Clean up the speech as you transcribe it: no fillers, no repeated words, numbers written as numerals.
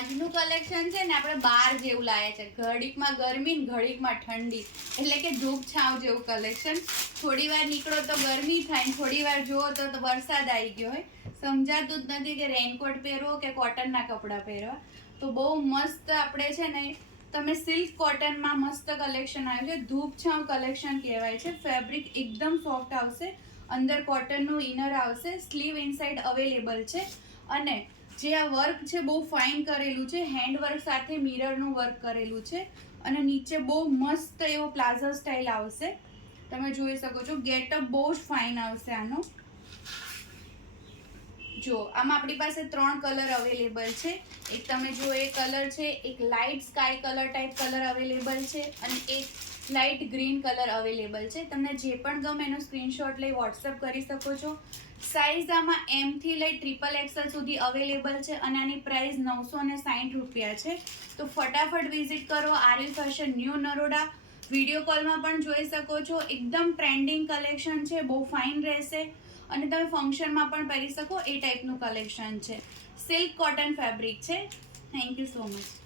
આજનું કલેક્શન છે ને આપણે બહાર જેવું લાવે છે, ઘડીકમાં ગરમી ને ઘડીકમાં ઠંડી, એટલે કે ધૂપ છાંવ જેવું કલેક્શન. થોડી વાર નીકળો તો ગરમી થાય, થોડી વાર જુઓ તો વરસાદ આવી ગયો હોય, સમજાતું જ નથી કે રેનકોટ પહેરવો કે કોટનના કપડાં પહેરવા. તો બહુ મસ્ત આપણે છે ને, તમે સિલ્ક કોટનમાં મસ્ત કલેક્શન આવ્યું છે. ધૂપ છાંવ કલેક્શન કહેવાય છે. ફેબ્રિક એકદમ સોફ્ટ આવશે, અંદર કોટનનું ઇનર આવશે, સ્લીવ ઇનસાઇડ અવેલેબલ છે. અને જે આ વર્ક છે બહુ ફાઇન કરેલું છે, હેન્ડ વર્ક સાથે મિરરનું વર્ક કરેલું છે. અને નીચે બહુ મસ્ત એવો પ્લાઝો સ્ટાઇલ આવશે, તમે જોઈ શકો છો. ગેટઅપ બહુ જ ફાઇન આવશે આનો. જો આમાં આપણી પાસે 3 કલર અવેલેબલ છે. એક તમે જો એ કલર છે, એક light sky colour type colour available છે, અને એક લાઇટ ગ્રીન કલર અવેલેબલ છે. તમને જે પણ ગમે એનો સ્ક્રીનશોટ લઈ વોટ્સઅપ કરી શકો છો. સાઇઝ આમાં M થી લઈ XXL સુધી અવેલેબલ છે, અને આની પ્રાઇસ 960 રૂપિયા છે. તો ફટાફટ વિઝિટ કરો આર્યુ ફેશન ન્યૂ નરોડા. વિડીયો કોલમાં પણ જોઈ શકો છો. એકદમ ટ્રેન્ડિંગ કલેક્શન છે, બહુ ફાઇન રહેશે, અને તમે ફંક્શનમાં પણ પહેરી શકો એ ટાઈપનું કલેક્શન છે. સિલ્ક કોટન ફેબ્રિક છે. Thank you so much.